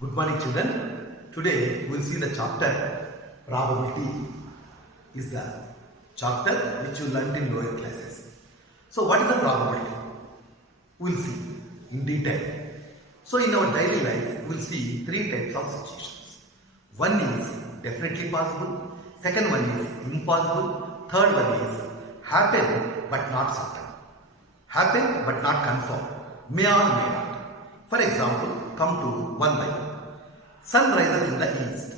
Good morning, children. Today we will see the chapter probability is the chapter which you learnt in lower classes. So what is the probability? We will see in detail. So in our daily life we will see three types of situations. One is definitely possible, second one is impossible, third one is happen but not certain. Happen but not confirmed, may or may not. For example, come to one by one. Sun rises in the east.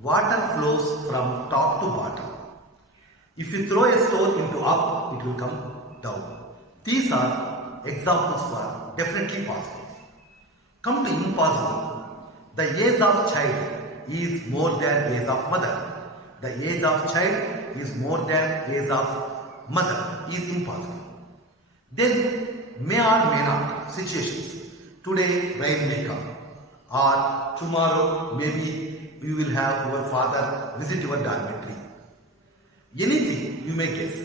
Water flows from top to bottom. If you throw a stone into up, it will come down. These are examples for definitely possible. Come to impossible. The age of child is more than age of mother. The age of child is more than age of mother is impossible. Then may or may not situations. Today rain may come, or tomorrow maybe you will have your father visit your dormitory. Anything you may guess.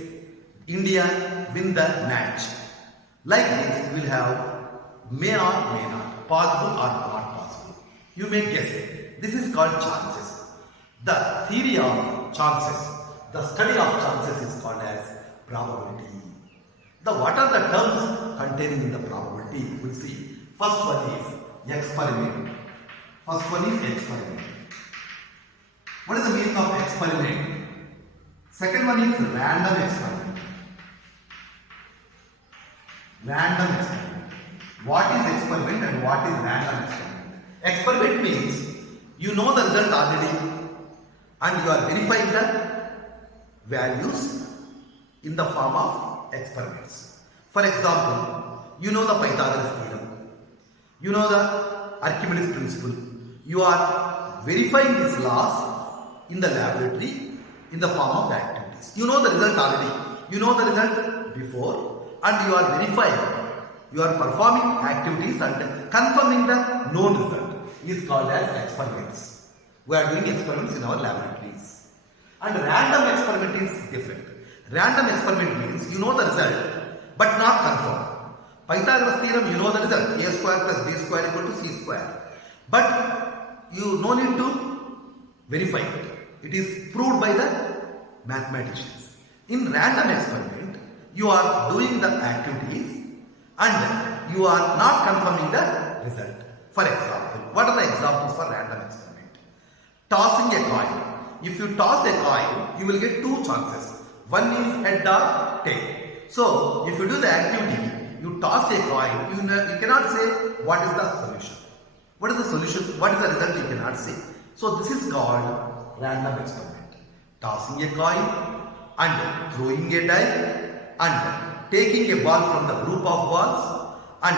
India win the match. Like this you will have may or may not, possible or not possible. You may guess. This is called chances. The theory of chances, the study of chances is called as probability. What are the terms containing in the probability? We will see. First one is experiment. First one is experiment. What is the meaning of experiment? Second one is random experiment. Random experiment. What is experiment and what is random experiment? Experiment means you know the result already and you are verifying the values in the form of experiments. For example, you know the Pythagoras theorem. You know the Archimedes principle. You are verifying these laws in the laboratory in the form of activities. You know the result already. You know the result before and you are verifying. You are performing activities and confirming the known result is called as experiments. We are doing experiments in our laboratories. And random experiment is different. Random experiment means you know the result but not confirmed. Pythagoras theorem, you know the result, a square plus b square equal to c square. But you no need to verify it. It is proved by the mathematicians. In random experiment, you are doing the activities and you are not confirming the result. For example, what are the examples for random experiment? Tossing a coin. If you toss a coin, you will get two chances. One is head or tail. So, if you do the activity, you toss a coin, you cannot say what is the solution. What is the solution? What is the result? You cannot say. So this is called random experiment. Tossing a coin and throwing a die and taking a ball from the group of balls and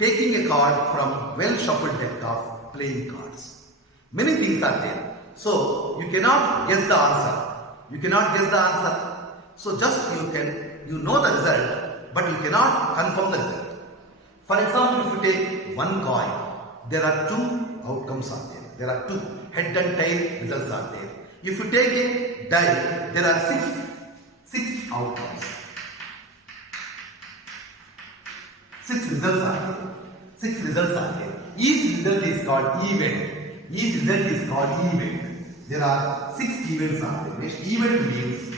taking a card from well shuffled deck of playing cards. Many things are there. So you cannot guess the answer. You cannot guess the answer. So just you know the result, but you cannot confirm the result. For example, if you take one coin, there are two outcomes are there. There are two head and tail results are there. If you take a die, there are six outcomes. Six results are there. Six results are there. Each result is called event. Each result is called event. There are six events are there. Next, event means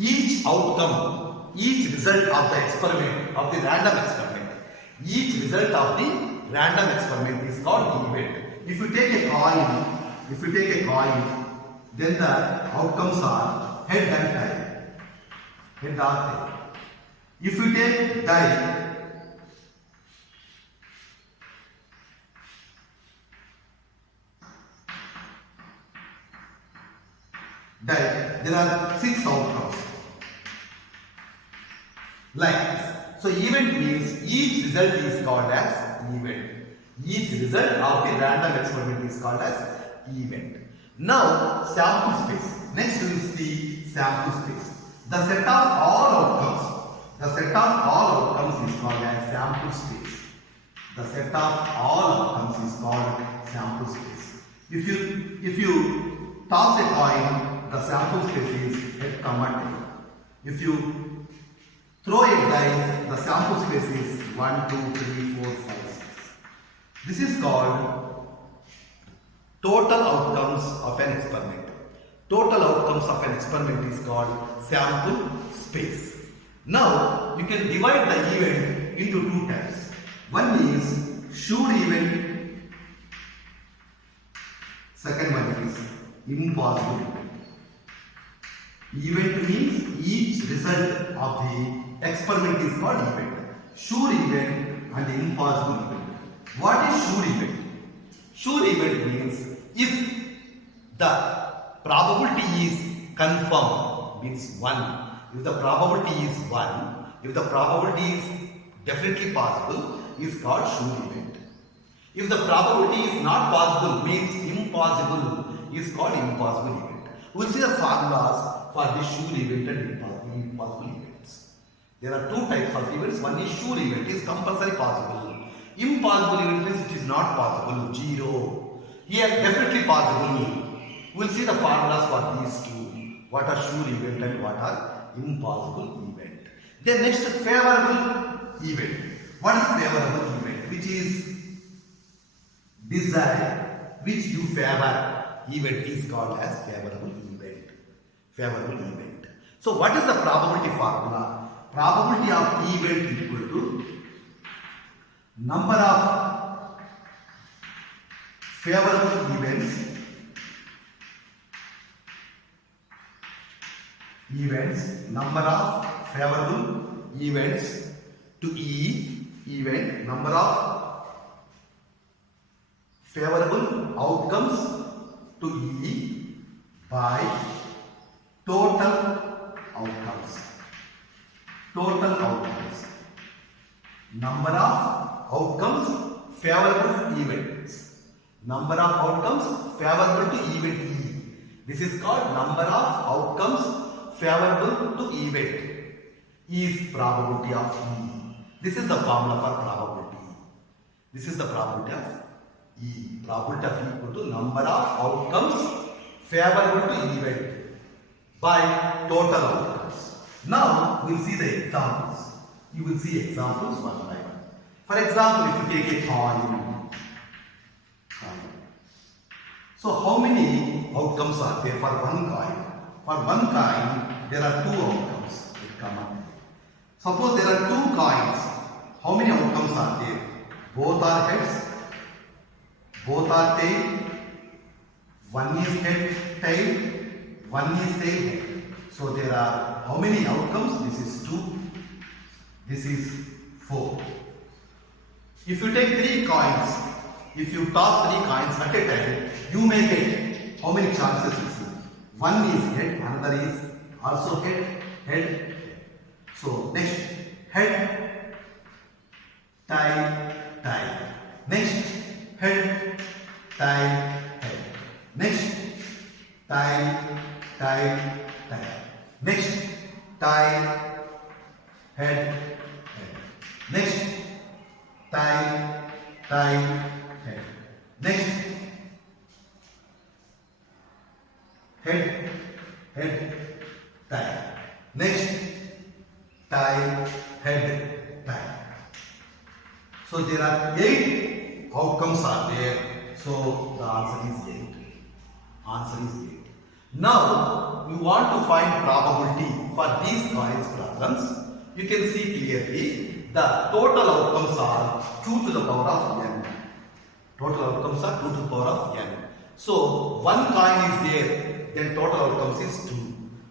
each outcome, each result of the experiment, of the random experiment, each result of the random experiment is called event. If you take a coin, then the outcomes are head and tail. Head or tail. If you take die, there are six outcomes. Like this. So event means each result is called as event. Each result of the random experiment is called as event. Now sample space. Next we will see sample space. The set of all outcomes. The set of all outcomes is called as sample space. The set of all outcomes is called sample space. If you toss a coin, the sample space is head, tail. If you throw a die, the sample space is 1, 2, 3, 4, 5, 6. This is called total outcomes of an experiment. Total outcomes of an experiment is called sample space. Now, you can divide the event into two types. One is sure event, second one is impossible event. Event means each result of the experiment is called event. Sure event and impossible event. What is sure event? Sure event means if the probability is confirmed, means 1. If the probability is 1, if the probability is definitely possible, is called sure event. If the probability is not possible, means impossible, is called impossible event. We will see the formulas for this sure event and impossible events. There are two types of events. One is sure event, is compulsory possible. Impossible event means it is not possible, 0. Here definitely possible. We will see the formulas for these two. What are sure event and what are impossible event. Then next, favorable event. What is favorable event? Which is desired, which you favor. Event is called as favorable event. Favorable event. So what is the probability formula? Probability of event equal to number of favorable events number of favorable events to E event, number of favorable outcomes to E by total outcomes. Total outcomes. Number of outcomes favorable events. Number of outcomes favorable to event E. This is called number of outcomes favorable to event. E is probability of E. This is the formula for probability. This is the probability of E. Probability of E equal to number of outcomes favorable to event by total outcomes. Now we will see the examples. You will see examples one by one. For example, if you take a coin. So how many outcomes are there for one coin? For one coin, there are two outcomes that come up. Suppose there are two coins. How many outcomes are there? Both are heads, both are tail. One is head, tail, one is tail, head. So there are how many outcomes? This is 2, this is 4. If you take 3 coins, if you toss 3 coins at a time, you may get how many chances you see? One is head, another is also head, head. So next, head, tail, tail. Next, head, tail, head. Next, tail, tail, tail. Next, tail, head, head. Next, tail, tail, head. Next, head, head, tail. Next, tail, head, tail. So there are 8 outcomes are there. So the answer is 8. Answer is 8. Now we want to find probability for these coins problems. You can see clearly the total outcomes are 2 to the power of n. Total outcomes are 2 to the power of n. So one coin is there, then total outcomes is 2.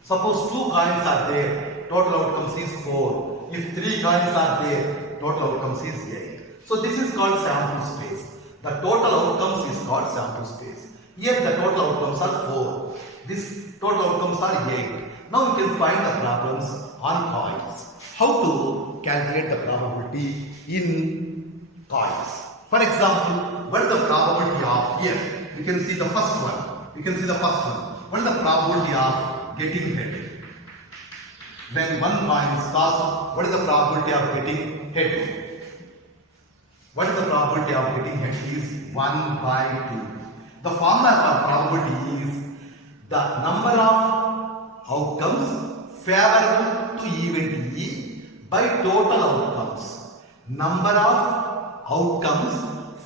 Suppose 2 coins are there, total outcomes is 4. If 3 coins are there, total outcomes is 8. So this is called sample space. The total outcomes is called sample space. Here the total outcomes are 4. This total outcomes are 8. Now we can find the problems on coins. How to calculate the probability in coins. For example, what is the probability of here? You can see the first one. You can see the first one. What is the probability of getting head? When one coin is tossed, what is the probability of getting head? What is the probability of getting head? Is 1 by 2. The formula for probability is the number of outcomes favorable to event E by total outcomes. Number of outcomes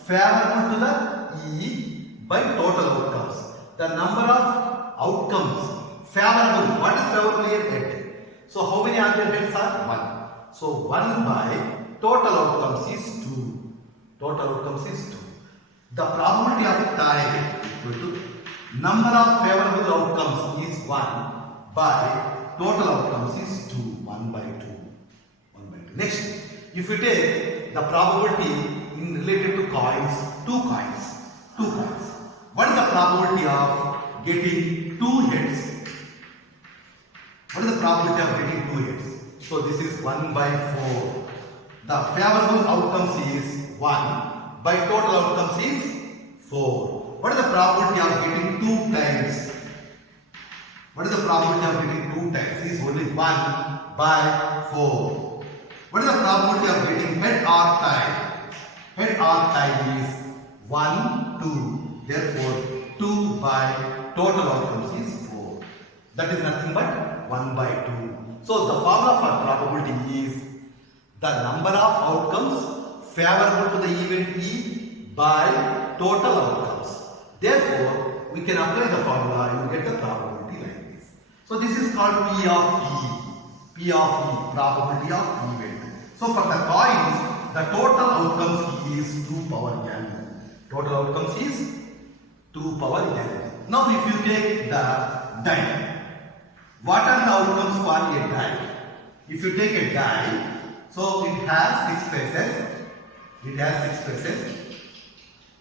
favorable to the E by total outcomes. The number of outcomes favorable. What is favorable here? Head. So how many are there? Heads are 1. So 1 by total outcomes is 2. Total outcomes is 2. The probability of tie equal to number of favorable outcomes is 1 by total outcomes is 2. 1 by 2. 1 by 2. Next, if you take the probability in related to coins, 2 coins. What is the probability of getting 2 heads? What is the probability of getting 2 heads? So this is 1 by 4. The favorable outcomes is 1 by total outcomes is 4. What is the probability of getting 2 times? What is the probability of getting 2 times? Is only 1 by 4. What is the probability of getting head or tie? Head or tie is 1, 2. Therefore, 2 by total outcomes is 4. That is nothing but 1 by 2. So the formula for probability is the number of outcomes favorable to the event E by total outcomes. Therefore, we can apply the formula and get the probability like this. So this is called P of E. P of E, probability of event. So for the coins, the total outcomes is 2 power n. Total outcomes is 2 power n. Now if you take the die, what are the outcomes for a die? If you take a die, so it has 6 faces. It has 6 faces.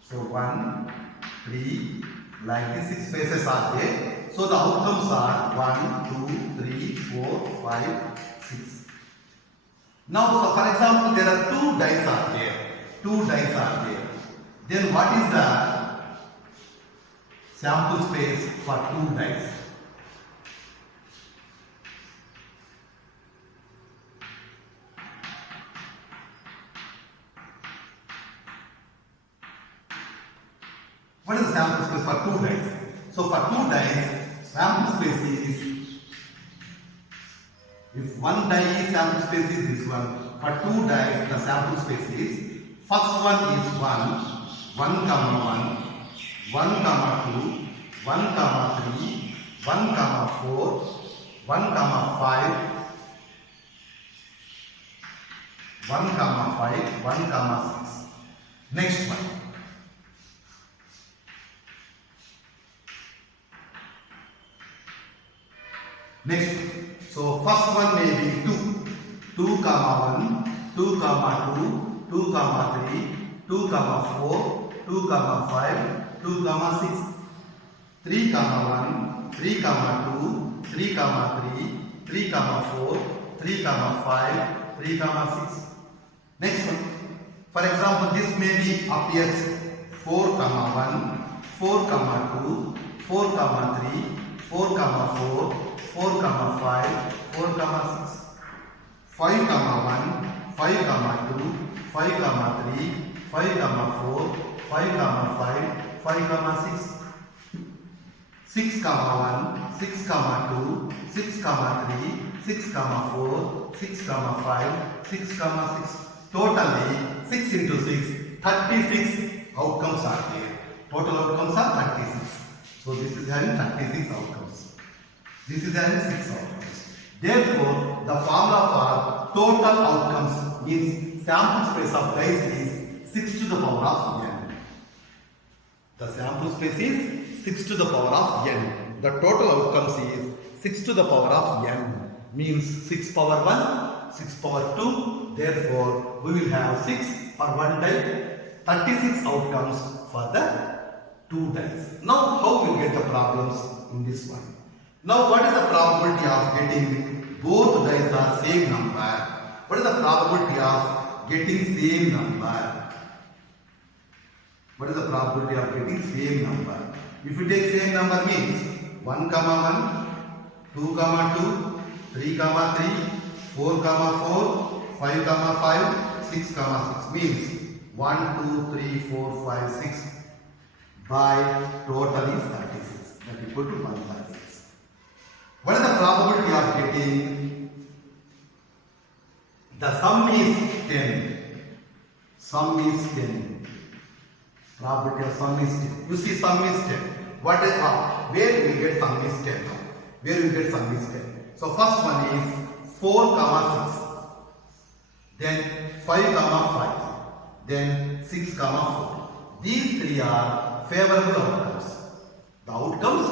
So 1, 3, like these 6 faces are there. So the outcomes are 1, 2, 3, 4, 5, 6. Now, so for example, there are 2 dice are there. 2 dice are there. Then what is the sample space for 2 dice? What is the sample space for 2 dice? So for 2 dice, sample space is, if 1 die sample space is this one, for 2 dice the sample space is, first one is 1 comma 1, 1 comma 2, 1 comma 3, 1 comma 4, 1 comma 5, 1 comma 5, 1 comma 6. Next one. Next, so first one may be 2 comma 1, 2 comma 2, 2 comma 3, 2 comma 4, 2 comma 5, 2 comma 6, 3 comma 1, 3 comma 2, 3 comma 3, 3 comma 4, 3 comma 5, 3 comma 6. Next one, for example, this may be appears 4 comma 1, 4 comma 2, 4 comma 3, 4 comma 4, 4 comma 5, 4 comma 6, 5 comma 1, 5 comma 2, 5 comma 3, 5 comma 4, 5 comma 5, 5 comma 6, 6 comma 1, 6 comma 2, 6 comma 3, 6 comma 4, 6 comma 5, 6 comma 6. Totally 6 into 6, 36 outcomes are there. Total outcomes are 36. So this is having 36 outcomes. This is having 6 outcomes. Therefore, the formula for total outcomes means sample space of dice is 6 to the power of n. The sample space is 6 to the power of n. The total outcomes is 6 to the power of n. Means 6 power 1, 6 power 2. Therefore, we will have 6 for 1 die, 36 outcomes for the 2 dice. Now, how we will get the problems in this one? Now, what is the probability of getting both dice are same number? What is the probability of getting same number? What is the probability of getting same number? If you take same number means 1 comma 1, 2 comma 2, 3 comma 3, 4 comma 4, 5 comma 5, 6 comma 6 means 1, 2, 3, 4, 5, 6 by total is 36. That is equal to 1 by 6. What is the probability of getting? The sum is 10. Sum is 10. Probability of sum is 10. You see sum is 10. What is where we get sum is 10 now? Where we get sum is 10? So first one is 4 comma 6. Then 5 comma 5. Then 6 comma 4. These three are favorable outcomes. The outcomes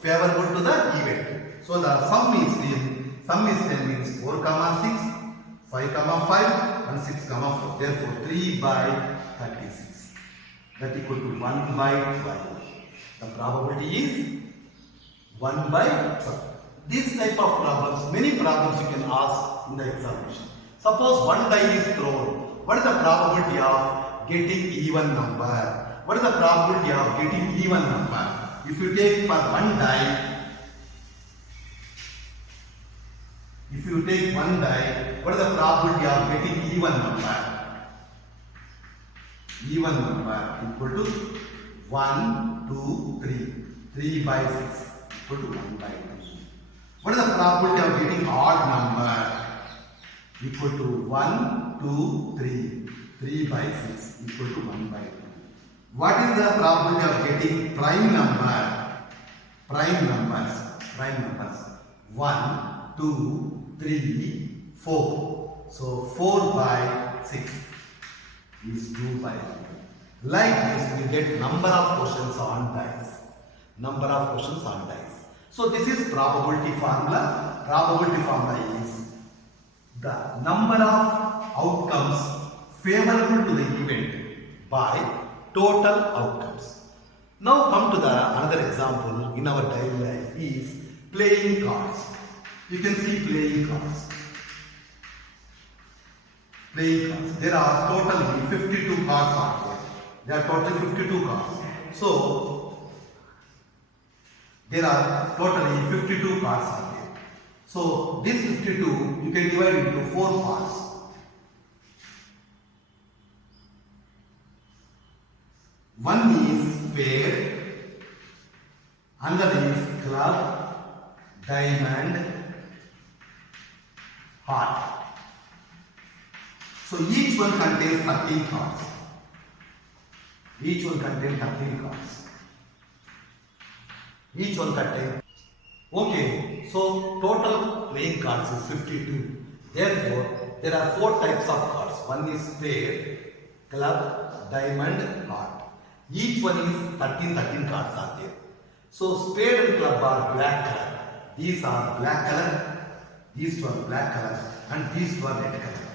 favorable to the event. So the sum is 10 means 4 comma 6, 5 comma 5 and 6 comma 4. Therefore 3 by 36. That equal to 1 by 12. The probability is 1 by 12. This type of problems, many problems you can ask in the examination. Suppose one die is thrown. What is the probability of getting even number? What is the probability of getting even number? If you take for one die, what is the probability of getting even number? Even number equal to 1, 2, 3. 3 by 6 equal to 1 by 2. What is the probability of getting odd number? Equal to 1, 2, 3. 3 by 6 equal to 1 by 2. What is the probability of getting prime number? Prime numbers. 1, 2, 3, 4. So 4 by 6 is 2 by 2. Like this we get number of questions on dice. So this is probability formula. Probability formula is the number of outcomes favorable to the event by total outcomes. Now come to the another example in our daily life is playing cards. You can see playing cards. There are totally 52 cards are there. There are totally 52 cards. So there are totally 52 cards are there. So this 52 you can divide into 4 parts. One is pair, another is club, diamond, heart. So each one contains 13 cards. Okay, so total playing cards is 52. Therefore, there are 4 types of cards. One is pair, club, diamond, heart. Each one is 13 cards are there. So spade and club are black color. These are black color, these two are black color, and these two are red color.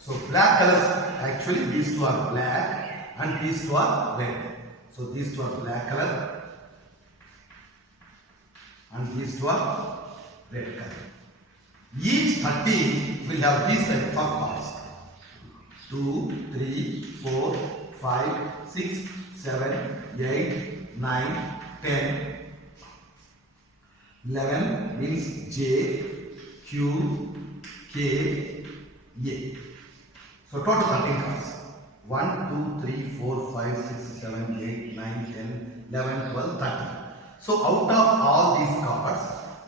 So black colors, actually these two are black and these two are red. So these two are black color and these two are red color. Each 13 will have these types of cards. 2, 3, 4, 5, 6, 7, 8, 9, 10, 11 means J, Q, K, A. So total 13 cards. 1, 2, 3, 4, 5, 6, 7, 8, 9, 10, 11, 12, 13. So out of all these cards,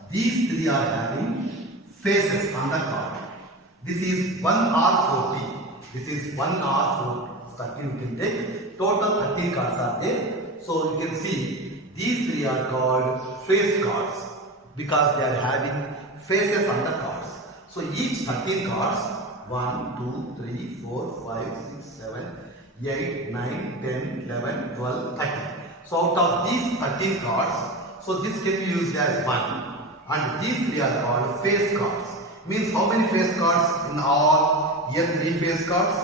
these 3 are having faces on the card. This is 1R40. This is 1R40. 13 you can take. Total 13 cards are there. So you can see these 3 are called face cards because they are having faces on the cards. So each 13 cards 1, 2, 3, 4, 5, 6, 7, 8, 9, 10, 11, 12, 13. So out of these 13 cards, so this can be used as 1 and these 3 are called face cards. Means how many face cards in all? Here 3 face cards,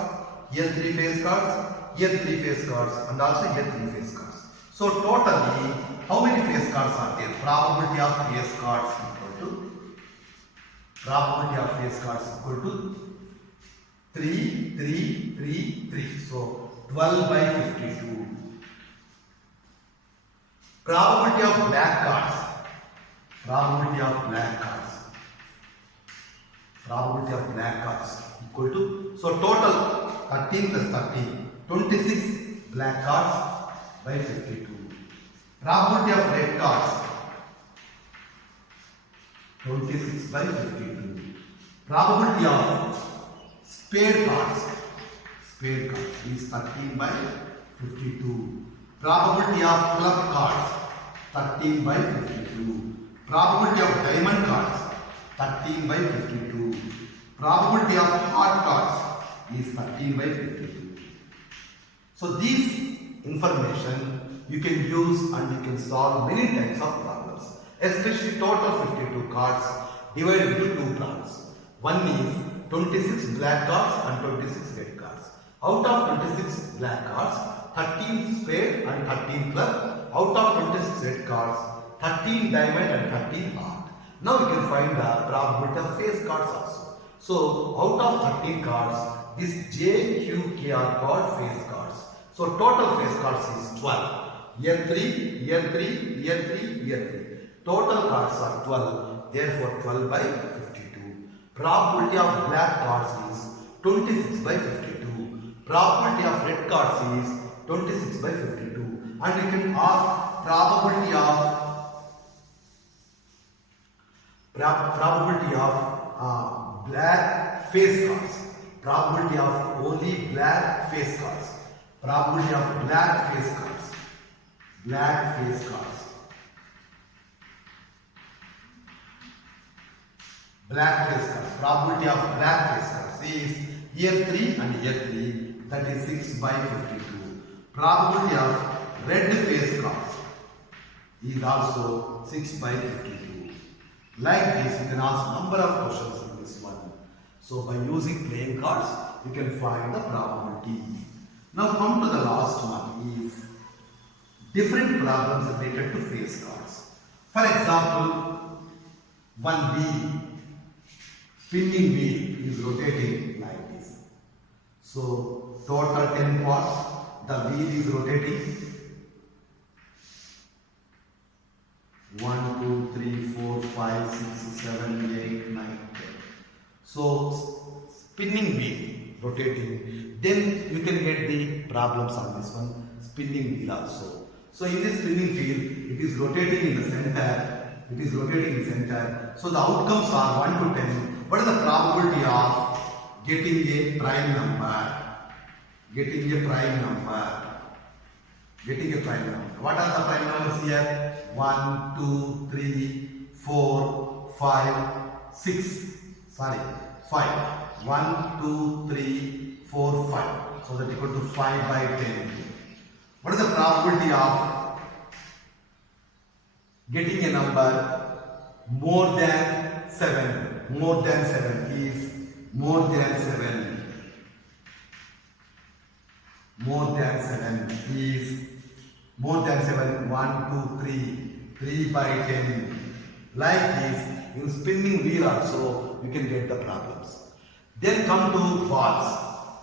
here 3 face cards, here 3 face cards and also here 3 face cards. So totally how many face cards are there? Probability of face cards equal to 3, 3, 3, 3. So 12 by 52. Probability of black cards. Equal to, so total 13 plus 13, 26 black cards by 52. Probability of red cards 26 by 52. Probability of spade cards is 13 by 52. Probability of club cards, 13 by 52. Probability of diamond cards, 13 by 52. Probability of heart cards is 13 by 52. So these information you can use and you can solve many types of problems. Especially total 52 cards divided into two problems. One is 26 black cards and 26 red cards. Out of 26 black cards, 13 spade and 13 club. Out of 26 red cards, 13 diamond and 13 heart. Now we can find the probability of face cards also. So out of 13 cards, this J, Q, K are called face cards. So total face cards is 12. Year 3, year 3, year 3, year 3. Total cards are 12. Therefore 12 by 52. Probability of black cards is 26 by 52. Probability of red cards is 26 by 52. And you can ask probability of black face cards. Probability of only black face cards. Probability of black face cards. Black face cards. Black face cards. Probability of black face cards is year 3 and year 3. That is 6 by 52. Probability of red face cards is also 6 by 52. Like this, you can ask number of questions in this one. So by using playing cards, you can find the probability. Now come to the last one is different problems related to face cards. For example, one wheel, spinning wheel is rotating like this. So total 10 parts, the wheel is rotating. 1, 2, 3, 4, 5, 6, 7, 8, 9, 10. So spinning wheel rotating. Then you can get the problems on this one, spinning wheel also. So in this spinning wheel, it is rotating in the center. It is rotating in the center. So the outcomes are 1 to 10. What is the probability of getting a prime number? Getting a prime number. Getting a prime number. What are the prime numbers here? 1, 2, 3, 4, 5, 6. Sorry, 5. 1, 2, 3, 4, 5. So that equal to 5 by 10. What is the probability of getting a number more than 7? More than 7 is more than 7. More than 7 is more than 7. 1, 2, 3. 3 by 10. Like this, in spinning wheel also, you can get the problems. Then come to balls.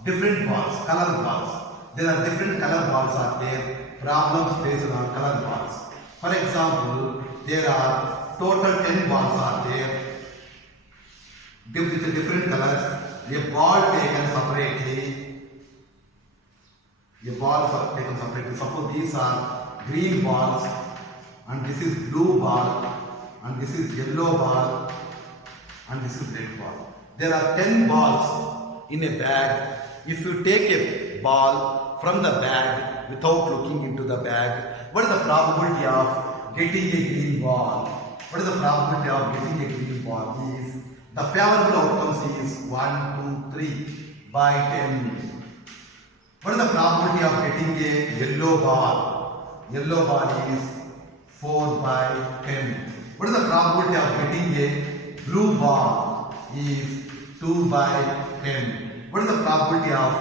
Different balls, color balls. There are different color balls are there. Problems based on color balls. For example, there are total 10 balls are there. With different colors. A ball taken separately. A ball taken separately. Suppose these are green balls and this is blue ball and this is yellow ball and this is red ball. There are 10 balls in a bag. If you take a ball from the bag without looking into the bag, what is the probability of getting a green ball? What is the probability of getting a green ball? Is the favorable outcomes is 1, 2, 3 by 10. What is the probability of getting a yellow ball? Yellow ball is 4 by 10. What is the probability of getting a blue ball? Is 2 by 10. What is the probability of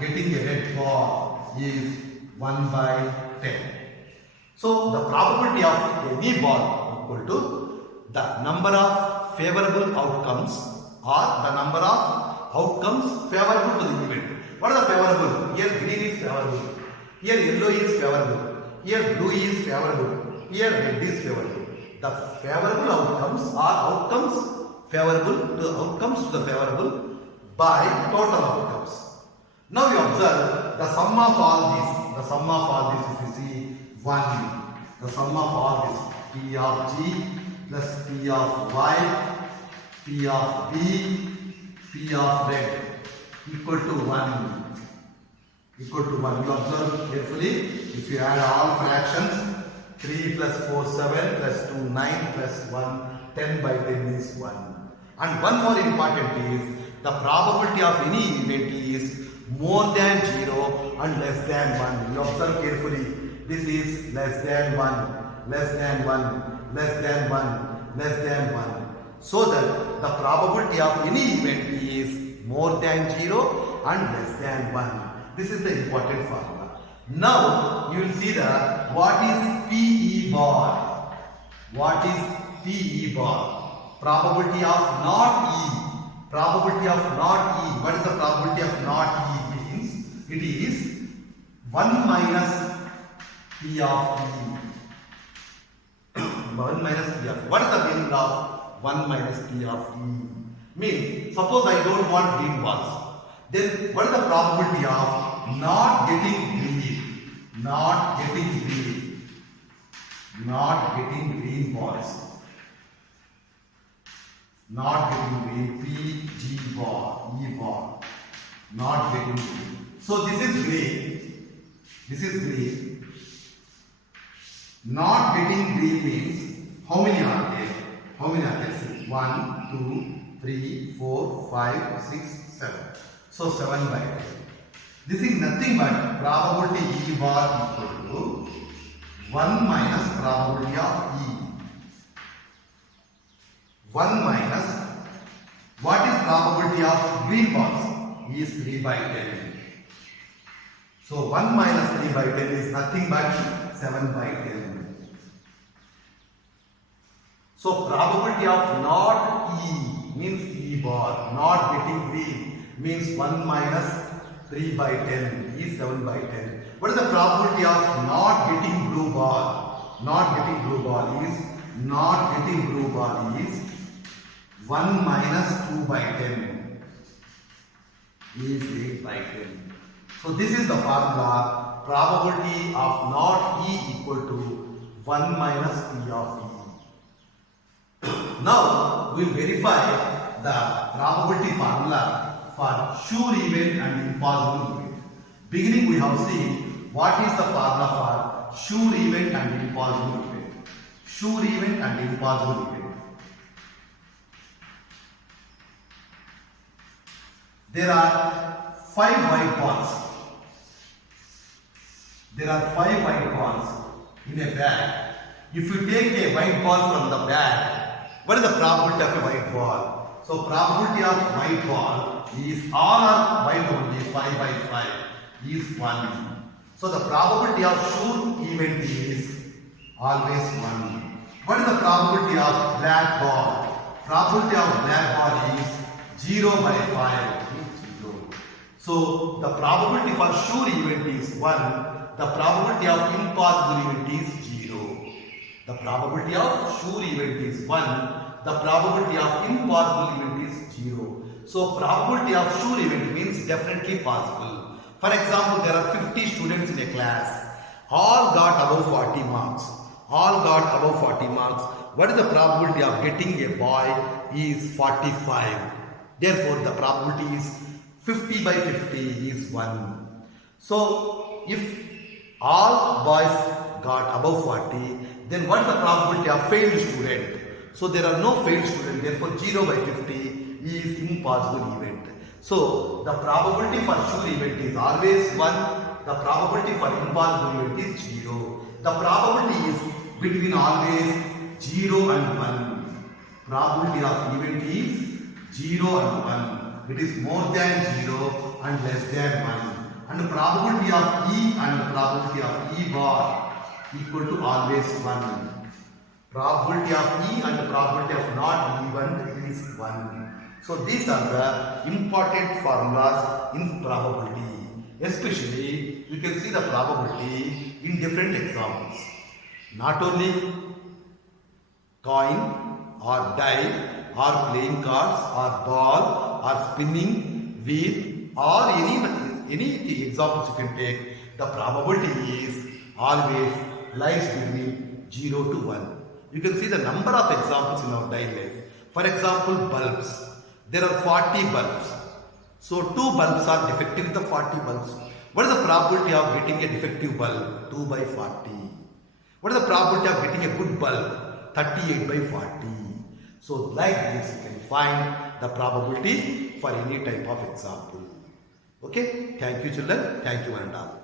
getting a red ball? Is 1 by 10. So the probability of any ball equal to the number of favorable outcomes or the number of outcomes favorable to the event. What are the favorable? Here green is favorable. Here yellow is favorable. Here blue is favorable. Here red is favorable. The favorable outcomes are outcomes favorable to outcomes to the favorable by total outcomes. Now you observe the sum of all these. The sum of all this, if you see 1. The sum of all this P of G plus P of Y, P of B, P of red equal to 1. equal to 1. You observe carefully. If you add all fractions, 3 plus 4, 7 plus 2, 9 plus 1, 10 by 10 is 1. And one more important is, the probability of any event is more than 0 and less than 1. You observe carefully. This is less than 1, less than 1, less than 1, less than 1. So that the probability of any event is more than 0 and less than 1. This is the important formula. Now you will see that what is PE bar? What is PE bar? Probability of not E. Probability of not E. What is the probability of not E? Means it is 1 minus P of E. 1 minus P of E. What is the meaning of 1 minus P of E? Means suppose I don't want green balls. Then what is the probability of not getting green? Not getting green. Not getting green balls. Not getting green. P, G bar, E bar. Not getting green. So this is green. This is green. Not getting green means how many are there? How many are there? 1, 2, 3, 4, 5, 6, 7. So 7 by 10. This is nothing but probability E bar equal to 1 minus probability of E. 1 minus what is probability of green balls? E is 3 by 10. So 1 minus 3 by 10 is nothing but 7 by 10. So probability of not E means E bar, not getting green means 1 minus 3 by 10 is 7 by 10. What is the probability of not getting blue ball? Not getting blue ball is 1 minus 2 by 10 is 8 by 10. So this is the formula. Probability of not E equal to 1 minus P of E. Now we will verify the probability formula for sure event and impossible event. Beginning we have seen what is the formula for sure event and impossible event. Sure event and impossible event. There are 5 white balls. There are 5 white balls in a bag. If you take a white ball from the bag, what is the probability of a white ball? So probability of white ball is all are white only, 5 by 5 is 1. So the probability of sure event is always 1. What is the probability of black ball? Probability of black ball is 0 by 5 is 0. So the probability for sure event is 1. The probability of impossible event is 0. The probability of sure event is 1. The probability of impossible event is 0. So probability of sure event means definitely possible. For example, there are 50 students in a class. All got above 40 marks. All got above 40 marks. What is the probability of getting a boy is 45. Therefore, the probability is 50 by 50 is 1. So, if all boys got above 40, then what is the probability of failed student? So there are no failed students, therefore 0 by 50 is impossible event. So the probability for sure event is always 1, the probability for impossible event is 0. The probability is between always 0 and 1. Probability of event is 0 and 1. It is more than 0 and less than 1. And the probability of E and the probability of E bar equal to always 1. Probability of E and the probability of not E1 is 1. So these are the important formulas in probability. Especially you can see the probability in different examples. Not only coin or die or playing cards or ball or spinning wheel or any examples you can take. The probability is always lies between 0 to 1. You can see the number of examples in our daily life. For example, bulbs. There are 40 bulbs. So 2 bulbs are defective in the 40 bulbs. What is the probability of getting a defective bulb? 2 by 40. What is the probability of getting a good bulb? 38 by 40. So like this you can find the probability for any type of example. Okay, thank you children, thank you and all.